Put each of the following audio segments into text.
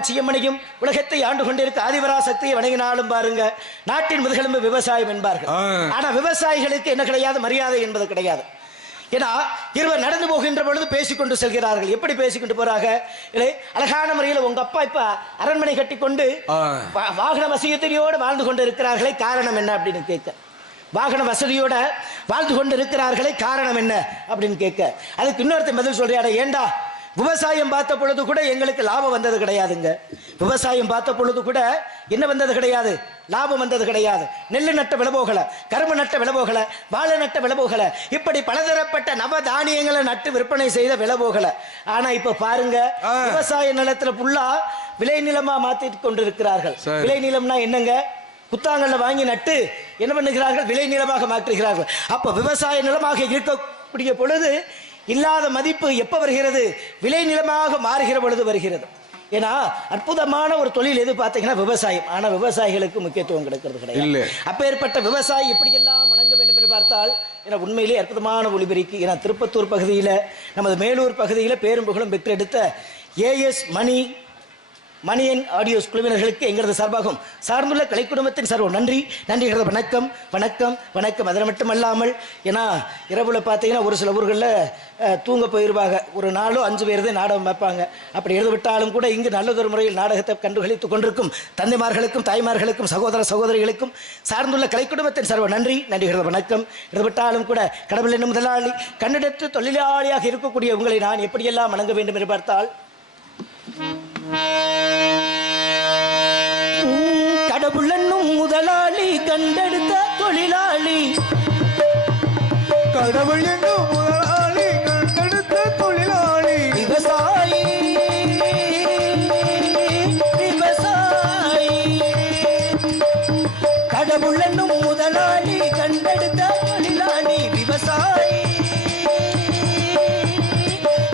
சியம்மனையும் உலகத்தை ஆண்டு கொண்டிருக்க ஆதிபராசக்தியை வணங்கினாலும் பாருங்க, நாட்டின் முதுகெலும்பு விவசாயம் என்பார்கள். ஆனா விவசாயிகளுக்கு என்ன கிடையாது, மரியாதை என்பது கிடையாது. ஏன்னா இருவர் நடந்து போகின்ற பொழுது பேசிக்கொண்டு செல்கிறார்கள். எப்படி பேசிக்கொண்டு போறாங்க? அழகான முறையில் உங்க அப்பா இப்ப அரண்மனை கட்டி கொண்டு வாகன வசதியோடு வாழ்ந்து கொண்டு இருக்கிறார்களே, காரணம் என்ன அப்படின்னு கேட்க, வாகன வசதியோட வாழ்ந்து கொண்டு இருக்கிறார்களே காரணம் என்ன அப்படின்னு கேட்க, அதுக்கு இன்னொருத்த பதில் சொல்றியாட, ஏண்டா விவசாயம் பார்த்த பொழுது கூட எங்களுக்கு லாபம் வந்தது கிடையாதுங்க. விவசாயம் பார்த்த பொழுது கூட என்ன வந்தது கிடையாது, லாபம் வந்தது கிடையாது. நெல்லு நட்ட விளபோகல, கரும்பு நட்ட விளபோகல, வாழை நட்ட விளபோகல, இப்படி பலதரப்பட்ட நவ தானியங்களை நட்டு விற்பனை செய்த விளபோகல. ஆனா இப்ப பாருங்க, விவசாய நிலத்துல புல்லா விளை நிலமா மாத்திட்டு கொண்டிருக்கிறார்கள். விளை நிலம்னா என்னங்க? புத்தாங்கல்ல வாங்கி நட்டு என்ன பண்ணுகிறார்கள், விளை நிலமாக மாற்றுகிறார்கள். அப்ப விவசாய நிலமாக இருக்கக்கூடிய பொழுது இல்லாத மதிப்பு எப்ப வருகிறது, விளை நிலமாக மாறுகிற பொழுது வருகிறது. ஏன்னா அற்புதமான ஒரு தொழில் எது பார்த்தீங்கன்னா விவசாயம். ஆனா விவசாயிகளுக்கு முக்கியத்துவம் கிடைக்கிறது கிடையாது. அப்பேற்பட்ட விவசாயி எப்படி எல்லாம் வணங்க வேண்டும் என்று பார்த்தால், ஏன்னா உண்மையிலே அற்புதமான ஒளிபெருக்கி. ஏன்னா திருப்பத்தூர் பகுதியில், நமது மேலூர் பகுதியில் பேரும் புகழும் பெற்றெடுத்த ஏஎஸ் மணியன் ஆடியோஸ் குழுவினர்களுக்கு எங்களது சார்பாகவும் சார்ந்துள்ள கலை குடும்பத்தின் சார்பாக நன்றி நன்றிகிறது. வணக்கம் வணக்கம் வணக்கம். அதில் மட்டுமல்லாமல், ஏன்னா இரவுல பார்த்தீங்கன்னா ஒரு சில ஊர்களில் தூங்க போயிருவாங்க, ஒரு 4-5 பேர் தான் நாடகம் வைப்பாங்க. அப்படி எழுத விட்டாலும் கூட இங்கு நல்லதொரு முறையில் நாடகத்தை கண்டுகளித்துக் கொண்டிருக்கும் தந்தைமார்களுக்கும் தாய்மார்களுக்கும் சகோதர சகோதரிகளுக்கும் சார்ந்துள்ள கலை குடும்பத்தின் சார்பாக நன்றி நன்றிகிறது. வணக்கம். எழுத விட்டாலும் கூட கடவுள் என்னும் முதலாளி கண்ணிடத்து தொழிலாளியாக இருக்கக்கூடிய உங்களை நான் எப்படியெல்லாம் வணங்க வேண்டும் என்று பார்த்தால், கடவுள் என்னும் முதலாளி கண்டெடுத்த தொழிலாளி, கடவுள் என்னும் முதலாளி கண்டெடுத்த தொழிலாளி, விவசாயி விவசாயி, கடவுள் என்னும் முதலாளி கண்டெடுத்த தொழிலாளி, விவசாயி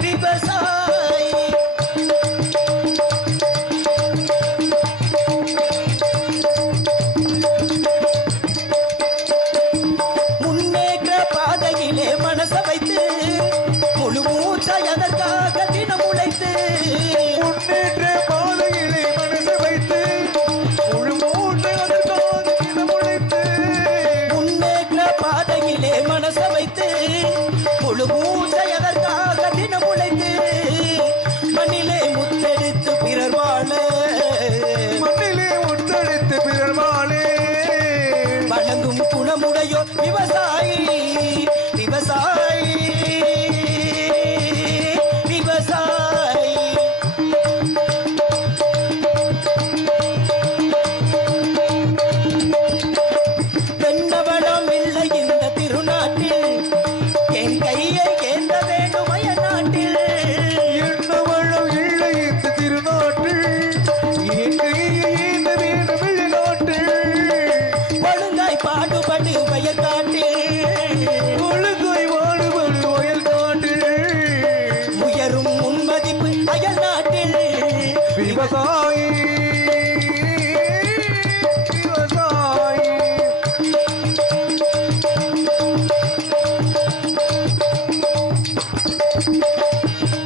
விவசாயி.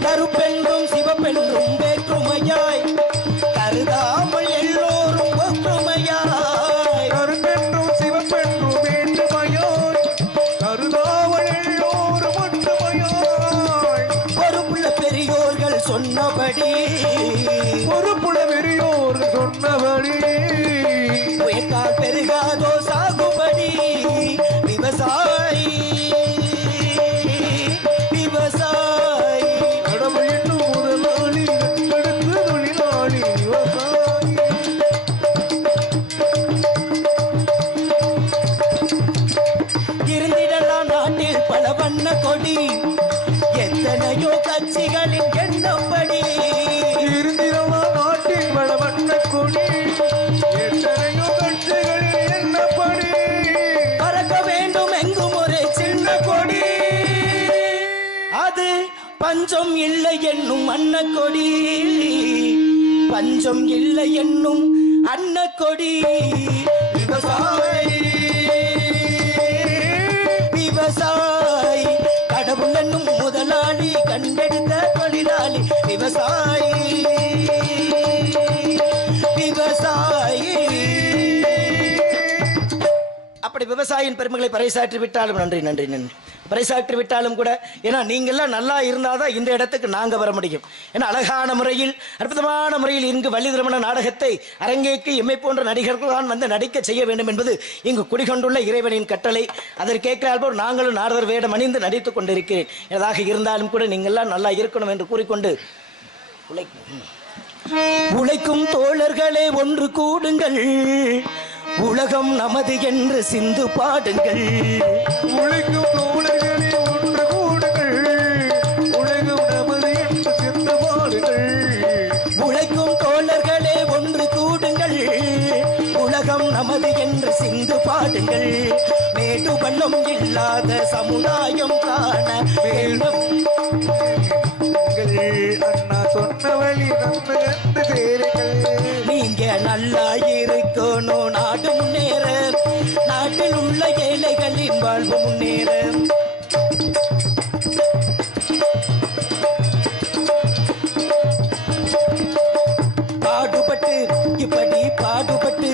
கருப்பென்றும் சிவப்பென்றும் வேற்றுமையாய் கருதாமல் எல்லோரும் ஒற்றுமையாய், கருப்பென்றும் சிவப்பென்றும் வேற்றுமையாய் கருதாமல் எல்லோரும் ஒற்றுமையாய், பொறுப்புள்ள பெரியோர்கள் சொன்னபடி உயர்த்தால் பெருகாதோ சாகுபடி, விவசாயி விவசாயி, கடவுள் என்னும் முதலாளி கண்டெடுத்த தொழிலாளி, விவசாயி. இருந்திடலாம் நாட்டில் பல வண்ண கொடி, எத்தனையோ கட்சிகளின் எண்ணப்படி, பஞ்சம் இல்லை என்னும் அன்னக்கொடி, பஞ்சம் இல்லை என்னும் அன்னக்கொடி, விவசாயி விவசாயி, கடவுள் என்னும் முதலாளி கண்டெடுத்த தொழிலாளி, விவசாயி விவசாயியின் பெருமைகளை பறைசாற்றி விட்டாலும் நன்றி நன்றி நன்றி பறைசாற்றி விட்டாலும் கூட, ஏன்னா நீங்கள்லாம் நல்லா இருந்தாதான் இந்த இடத்துக்கு நாங்க வர முடியும். ஏன்னா அழகான முறையில் அற்புதமான முறையில் இங்கு வள்ளி திருமண நாடகத்தை அரங்கேற்றி எம்மை போன்ற நடிகர்கள் தான் வந்து நடிக்க செய்ய வேண்டும் என்பது இங்கு குடிகொண்டுள்ள இறைவனின் கட்டளை. அதற்கேற்றால் போல் நாங்களும் நாரதர் வேடம் அணிந்து நடித்துக் கொண்டிருக்கிறேன். ஏதாக இருந்தாலும் கூட நீங்கள்லாம் நல்லா இருக்கணும் என்று கூறிக்கொண்டு உழைக்கும் தோழர்களே ஒன்று கூடுங்கள், உலகம் நமது என்று சிந்து பாடுங்கள். உழைக்கும் தோழர்களே ஒன்று கூடுங்கள், உலகம் நமது என்று சிந்து பாடுங்கள். உழைக்கும் தோழர்களே ஒன்று கூடுங்கள், உலகம் நமது என்று சிந்து பாடுங்கள். மேடு பள்ளம் இல்லாத சமுதாயம் காண வேண்டும். அண்ணா சொன்ன வழி நம்ம சேருங்கள். நீங்க நல்லா இருக்கணும், நாடு முன்னேற, நாட்டில் உள்ள ஏழைகளின் வாழ்வு முன்னேற. பாடுபட்டு இப்படி பாடுபட்டு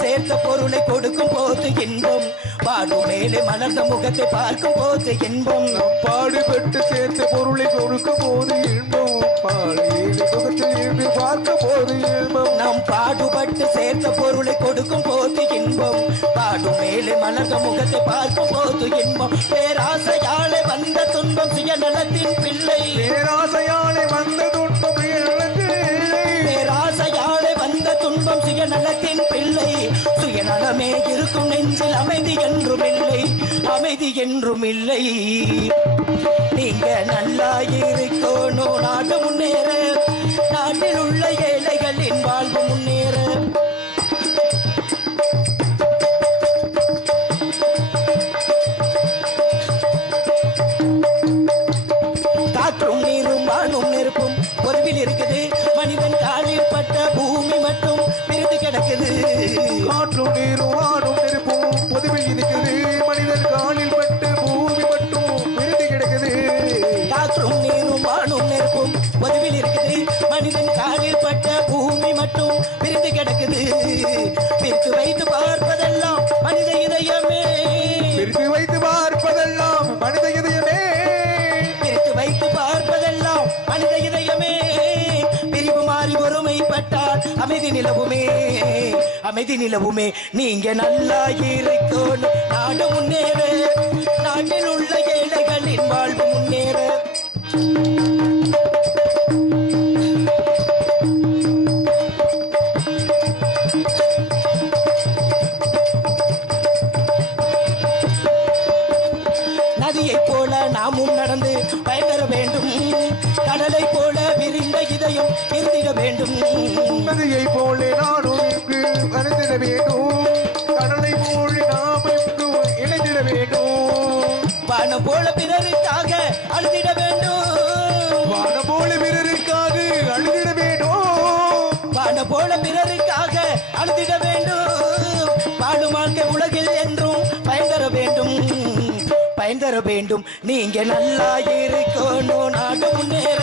சேர்த்த பொருளை கொடுக்கும் போது இன்பம், பாடு மேலே மலர்ந்த முகத்தை பார்க்கும் போது இன்பம். நாம் பாடுபட்டு சேர்த்த பொருளை கொடுக்கும் போது இன்பம், பாடையிலே முகத்தில் இருந்து பார்க்கும் போது இன்பம். நாம் பாடுபட்டு சேர்த்த பொருளை கொடுக்கும் போது இன்பம், பாடு மேலே மலர்ந்த முகத்தை பார்க்கும் போது இன்பம். பேராசையாலே வந்த துன்பம் சுயநலத்தின் பிள்ளை, பேராசையாலே வந்த துன்பம் பேராசையாலே வந்த துன்பம் சுயநலத்தின் பிள்ளை. சுயநலமே இருக்கும் நெஞ்சில் அமைதி என்றும் இல்லை, அமைதி என்றும் இல்லை. நீங்க நல்லா இருக்கணும், நாடு முன்னேற, நாட்டில் உள்ள ஏழைகளின் வாழ்வு முன்னேற. காற்றும் நீரும் வானும் நெருப்பும் பொறுவில் இருக்குது, மனிதன் காலில் பட்ட பூமி மட்டும் பிரிந்து கிடக்குது. காற்றும் நீரும் வானும் நெருப்பும் பொதுவில் இருக்குது, மனிதன் காலில் பட்டு பூமி மட்டும் விருதி கிடக்குது. காற்றும் நீரும் வானும் நெருப்பும் பொதுவில் இருக்குது, மனிதன் காலில் பட்ட பூமி மட்டும் பிரிந்து கிடக்குது. பிரித்து வைத்து பார்ப்பதெல்லாம் மனித இதயமே, பிரித்து வைத்து பார்ப்பதெல்லாம் மனித இதயமே, பிரித்து வைத்து பார்ப்பதெல்லாம் மனித இதயமே. பிரிவு மாறி ஒருமைப்பட்டால் அமைதி நிலவுமே, அமைதி நிலவுமே. நீங்க நல்லா இருக்கணும், நாடு முன்னேற, நாட்டில் உள்ள ஏழைகளின் வாழ்வு முன்னேற. நதியை போல நாமும் நடந்து பயன்பெற வேண்டும், கடலை போல விரிந்த இதயம் இருந்திட வேண்டும். நதியை போல நானும் இங்கு அறிந்திட வேண்டும், கடலை போல நாம் இங்கு இணைந்திட வேண்டும். வானம் போல பிறருக்காக அழுதிட வேண்டும், வானம் போல பிறருக்காக அழுதிட வேண்டும், வானம் போல பிறருக்காக அழுதிட வேண்டும். வாழும் வாழ்க்கை உலகில் என்றும் பயன் தர வேண்டும், பயன் தர வேண்டும். நீங்க நல்லா இருக்கணும், நாடு முன்னேற,